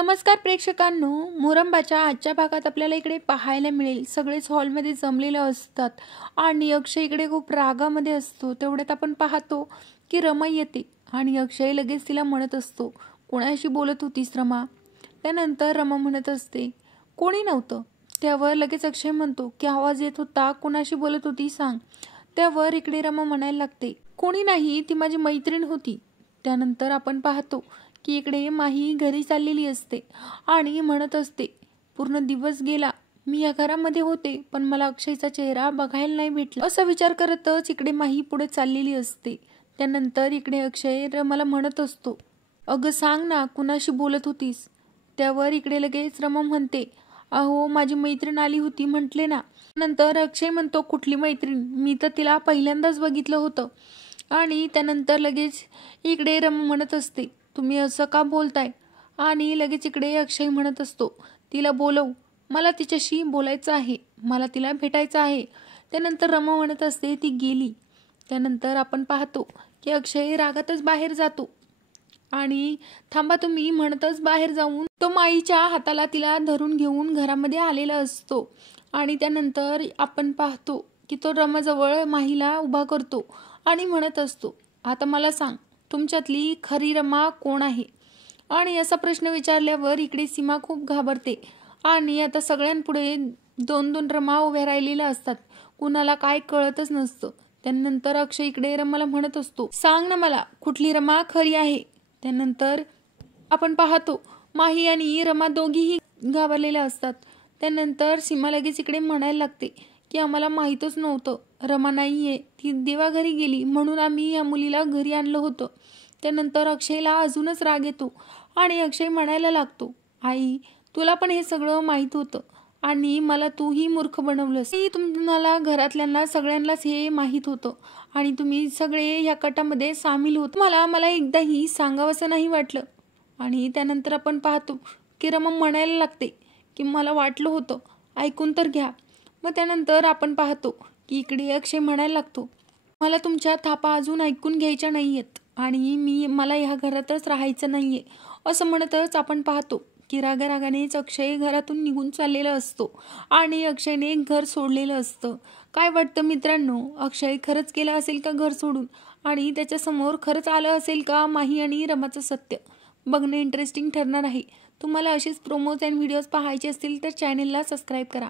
नमस्कार प्रेक्षकांनो, मोरंबाच्या आजच्या भागात आपल्याला इकडे पाहायला मिळेल सगळेच हॉलमध्ये जमलेले असतात आणि अक्षय इकडे खूप रागामध्ये असतो। तेवढ्यात आपण पाहतो की रमा येते आणि अक्षय लगेच तिला म्हणत असतो, कोणाशी बोलत होतीस रमा? त्यानंतर रमा म्हणत असते, कोणी नव्हतं। त्यावर लगेच अक्षय म्हणतो की आवाज येत होता, कोणाशी बोलत होती सांग। त्यावर इकडे रमा म्हणायला लागते, कोणी नाही, ती माझी मैत्रीण होती। त्यानंतर आपण पाहतो की इकडे माही घरी चाललेली असते आणि म्हणत असते, पूर्ण दिवस गेला, मी या घरामध्ये होते पण मला अक्षयचा चेहरा बघायला नाही भेटला। असा विचार करतच इकडे माही पुढे चाललेली असते। त्यानंतर इकडे अक्षय रमाला म्हणत असतो, अगं सांग ना, कुणाशी बोलत होतीस? त्यावर इकडे लगेच रमा म्हणते, अहो माझी मैत्रीण आली होती म्हटले ना। नंतर अक्षय म्हणतो, कुठली मैत्रीण? मी तर तिला पहिल्यांदाच बघितलं होतं। आणि त्यानंतर लगेच इकडे रमा म्हणत असते, तुम्ही असं का बोलताय? आणि लगेच इकडे अक्षय म्हणत असतो, तिला बोलव, मला तिच्याशी बोलायचं आहे, मला तिला भेटायचं आहे। त्यानंतर रमा म्हणत असते, ती गेली। त्यानंतर आपण पाहतो की अक्षय रागातच बाहेर जातो आणि थांबा तुम्ही म्हणतच बाहेर जाऊन तो माईच्या हाताला तिला धरून घेऊन घरामध्ये आलेला असतो। आणि त्यानंतर आपण पाहतो की तो रमाजवळ माहीला उभा करतो आणि म्हणत असतो, आता मला सांग, तुमच्यातली खरी रमा कोण आहे? आणि असा प्रश्न विचारल्यावर इकडे सीमा खूप घाबरते आणि आता सगळ्यांपुढे दोन दोन रमा उभ्या राहिलेल्या असतात, कुणाला काय कळतच नसतं। त्यानंतर अक्षय इकडे रमाला म्हणत असतो, सांग ना मला, कुठली रमा खरी आहे? त्यानंतर आपण पाहतो माही आणि रमा दोघीही घाबरलेल्या असतात। त्यानंतर सीमा लगेच इकडे म्हणायला लागते की आम्हाला माहीतच नव्हतं रमा नाहीये, ती देवाघरी गेली म्हणून आम्ही या मुलीला घरी आणलं होतं। त्यानंतर अक्षयला अजूनच राग येतो आणि अक्षय म्हणायला लागतो, आई तुला पण हे सगळं माहीत होतं आणि मला तूही मूर्ख बनवलंस। तुम्हाला घरातल्यांना सगळ्यांनाच हे माहीत होतं आणि तुम्ही सगळे या कटामध्ये सामील होत, मला एकदाही सांगावंसं नाही वाटलं। आणि त्यानंतर आपण पाहतो की रमा म्हणायला लागते की मला वाटलं होतं, ऐकून तर घ्या। मग त्यानंतर आपण पाहतो की इकडे अक्षय म्हणायला लागतो, मला तुमच्या थापा अजून ऐकून घ्यायच्या नाहीयेत आणि मला ह्या घरातच राहायचं नाहीये। असं म्हणतच आपण पाहतो की रागारागानेच अक्षय घरातून निघून चाललेला असतो आणि अक्षयने घर सोडलेलं असतं। काय वाटतं मित्रांनो, अक्षय खरंच गेला असेल का घर सोडून? आणि त्याच्या समोर खरंच आलं असेल का माही आणि रमाचं सत्य? बघणं इंटरेस्टिंग ठरणार आहे। तुम्हाला असेच प्रोमोज अँड व्हिडिओज पाहायचे असतील तर चॅनेलला सबस्क्राईब करा।